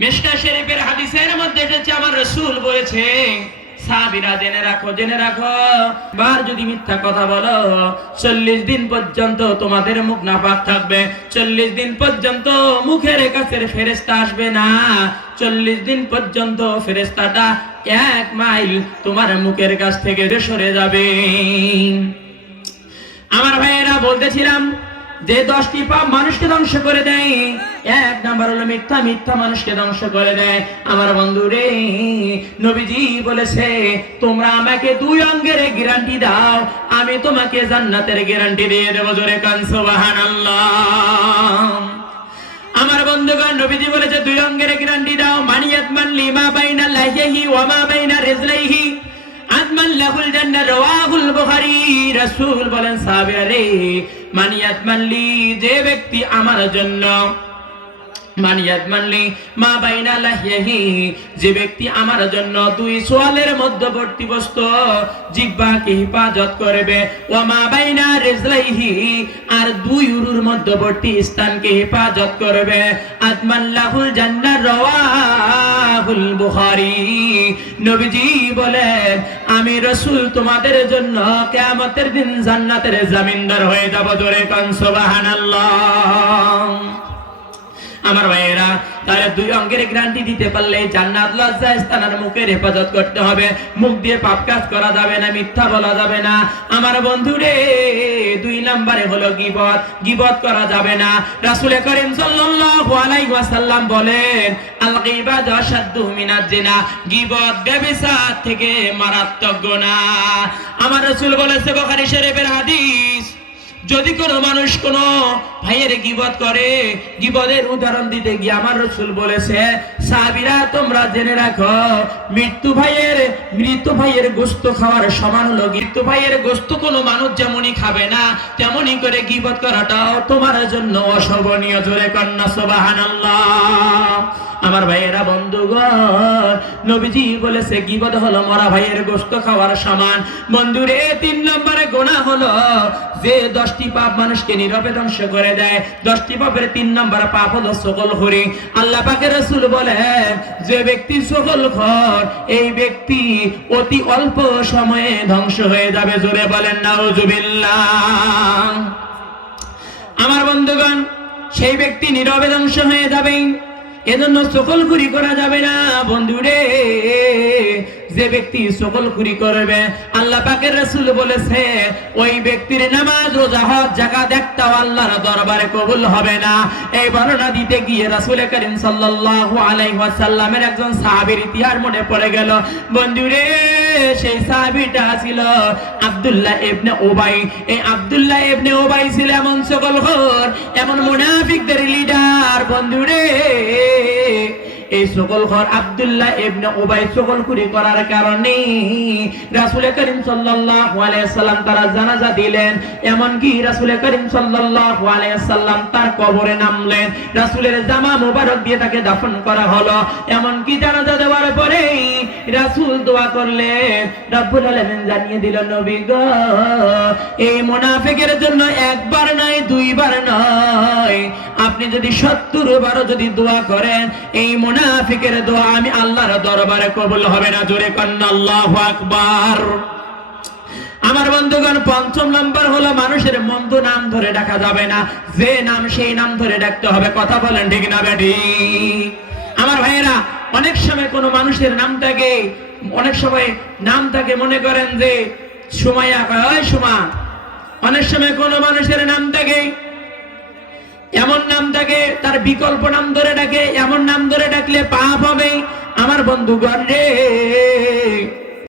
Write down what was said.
মিশকা শরীফের হাদিসের মধ্যে এসেছে, আমার রসুল বলেছে সাবিরা জেনে রাখো জেনে রাখো। বার যদি মিথ্যা কথা বলো, চল্লিশ দিন পর্যন্ত তোমাদের মুখ নাপাক থাকবে, চল্লিশ দিন পর্যন্ত মুখের কাছের ফেরেস্তা আসবে না। চল্লিশ দিন পর্যন্ত ফেরেস্তাটা এক মাইল তোমার মুখের কাছ থেকে সরে যাবে। আমার ভাইয়েরা, বলতেছিলাম যে দশটি পাপ মানুষকে ধ্বংস করে দেয়, এক নাম্বার হলো মিথ্যা মিথ্যা মানুষকে ধ্বংস করে দেয়। আমার বন্ধু রে, নবীজি বলেছে, তোমরা আমাকে দুই অঙ্গের গ্যারান্টি দাও, আমি তোমাকে জান্নাতের গ্যারান্টি দিয়ে দেবো জোরে কান, সুবহানাল্লাহ। আমার বন্ধুগণ, নবীজি বলেছে, দুই অঙ্গের গ্যারান্টি দাও, মানিয়াত মানলি মা বাইনা লাহিহি ওয়া মা বাইনা রিজলাইহি। লাহুল জান্নাহ, রাওয়াহুল বুখারী। রাসূল বলেন মানিয়াত মানলি যে ব্যক্তি আমার জন্য। মানিয়াত মানলি, মা বাইনা লাহিহি যে ব্যক্তি আমার জন্য দুই সোয়ালের মধ্যবর্তী বস্তু জিহ্বাকে হেফাজত করবে। ও মা বাইনা রিজলাইহি, আর দুই উরুর মধ্যবর্তী স্থানকে হেফাজত করবে। আতমাল্লাহুল জান্নাহ, রাওয়াহুল বুখারী। নবীজি বলেন আমি রসুল তোমাদের জন্য কেমতের দিন জান্নাতের জামিনদার হয়ে যাব। জোরে কনসবাহান সুবহানাল্লাহ। আমার ভাইয়েরা, তাহলে দুই অঙ্কের গ্যারান্টি দিতে পারলে জান্নাত লজ্জা স্থানের মুখের হেফাজত করতে হবে। মুখ দিয়ে পাপ কাজ করা যাবে না, মিথ্যা বলা যাবে না। আমার বন্ধু রে, দুই নম্বরে হলো গিবত। গিবত করা যাবে না। রাসূল করিম সাল্লাল্লাহু আলাইহি ওয়াসাল্লাম বলেন আল গীবাত আশাদ্দু মিনাজ জিনা। গিবত ব্যভিচার থেকে মারাত্মক গুনাহ। আমার রাসূল বলেছে, বুখারী শরীফের হাদিস, যদি কোনো মানুষ কোন ভাইয়ের গিবত করে গিবদের উদাহরণ দিতে গিয়ে আমার রসুল বলেছে তোমরা জেনে রাখো, মৃত্যু ভাইয়ের মৃত্যু ভাইয়ের গোস্ত খাওয়ার সমান হলো মৃত্যু ভাইয়ের গোস্ত কোনো মানুষ যেমনই খাবে না, তেমনই করে গিবত করাটাও তোমার জন্য জোরে কন্যা সোবাহানাল্লাহ। আমার ভাইয়েরা বন্ধুগণ, নবীজি বলেছে, গিবত হলো মরা ভাইয়ের গোস্ত খাওয়ার সমান। বন্ধুরে, তিন নম্বরে গোনা হলো যে দশটি পাপ মানুষকে নীরবে ধ্বংস করে দেয়। দশটি পাপের তিন নম্বর পাপ হলো সকল আল্লাহ পাকের রসুল বলে যে ব্যক্তি সকল এই ব্যক্তি অতি অল্প সময়ে ধ্বংস হয়ে যাবে। জোরে বলেন, নাউজুবিল্লাহ। আমার বন্ধুগণ, সেই ব্যক্তি নীরবে ধ্বংস হয়ে যাবে এজন্য সকল করা যাবে না। বন্ধুরে যে ব্যক্তি সকল খুরি করবে, আল্লাহ পাকের রাসূল বলেছে, ওই ব্যক্তির নামাজ, রোজা, হজ, যাকাত একটাও আল্লাহর দরবারে কবুল হবে না। এই বর্ণনা দিতে গিয়ে রাসূল করিম সাল্লাল্লাহু আলাইহি ওয়াসাল্লামের একজন সাহাবীর ইতিহাস মনে পড়ে গেল। বন্ধুরে, সেই সাহাবীটা ছিল আব্দুল্লাহ ইবনে উবাই। এই আব্দুল্লাহ ইবনে উবাই ছিল এমন সকল ঘর, এমন মুনাফিকদের লিডার বন্ধুরে এই সকল ঘর আব্দুল্লাহ ইবনে উবাই সকল কুরি করার কারণে রাসূল করিম সাল্লাম তারা জানাজা দিলেন এমন কি রাসূল করিম সাল্লাম তার কবরে নামলেন। রাসূলের জামা মোবারক দিয়ে তাকে দাফন করা হলো। এমন কি জানাজা দেওয়ার পরে রাসূল দোয়া করলেন, রব্বুল আলামিন জানিয়ে দিল, নবী গো, এই মুনাফিকের জন্য একবার নয়, দুইবার নয় আপনি যদি সত্তর বারো যদি দোয়া করেন, এই মুনাফিকের দোয়া আমি আল্লাহর দরবারে কবুল হবে না। জোরে কন্যা, আল্লাহ আকবার। আমার বন্ধুগণ, পঞ্চম নাম্বার হলো মানুষের মন্দ নাম ধরে ডাকা যাবে না। যে নাম সেই নাম ধরে ডাকতে হবে। কথা বলেন ঠিক না বেটি আমার ভাইয়েরা, অনেক সময় কোনো মানুষের নামটাকে, অনেক সময় নামটাকে মনে করেন যে সুমাইয়া কয়, ওই সুমা। অনেক সময় কোনো মানুষের নামটাকে এমন নাম ডাকে, তার বিকল্প নাম ধরে ডাকে, এমন নাম ধরে ডাকলে পাপ হবে। আমার বন্ধুগণ রে